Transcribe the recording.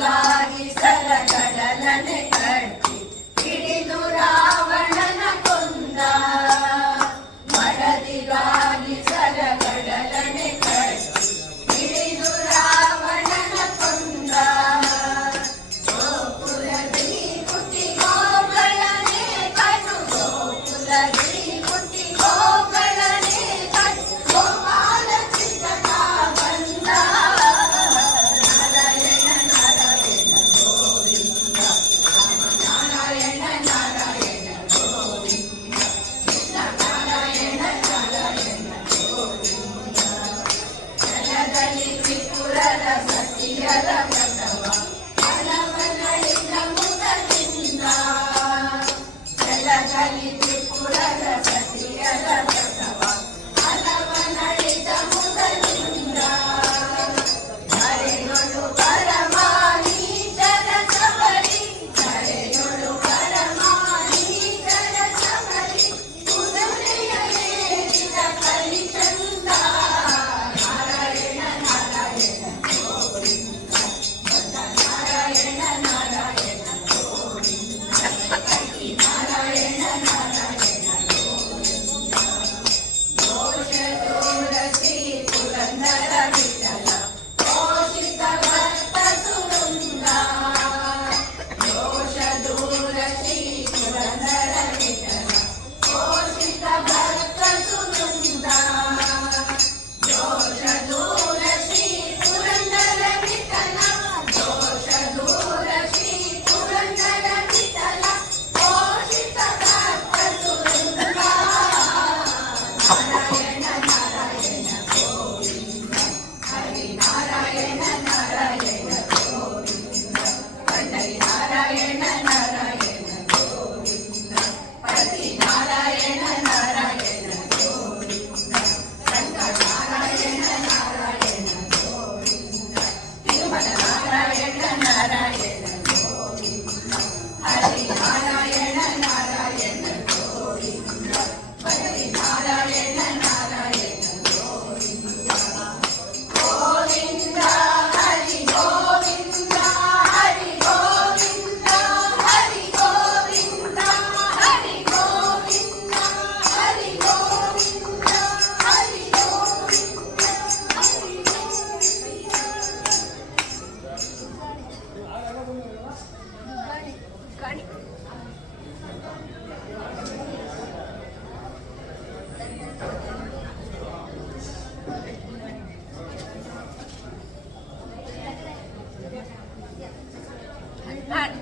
ಗಾರಿ ಸಲ ಕಡಲನೆ ಕಟ್ಟಿ ಹಿಡಿದು ರಾವಣ আর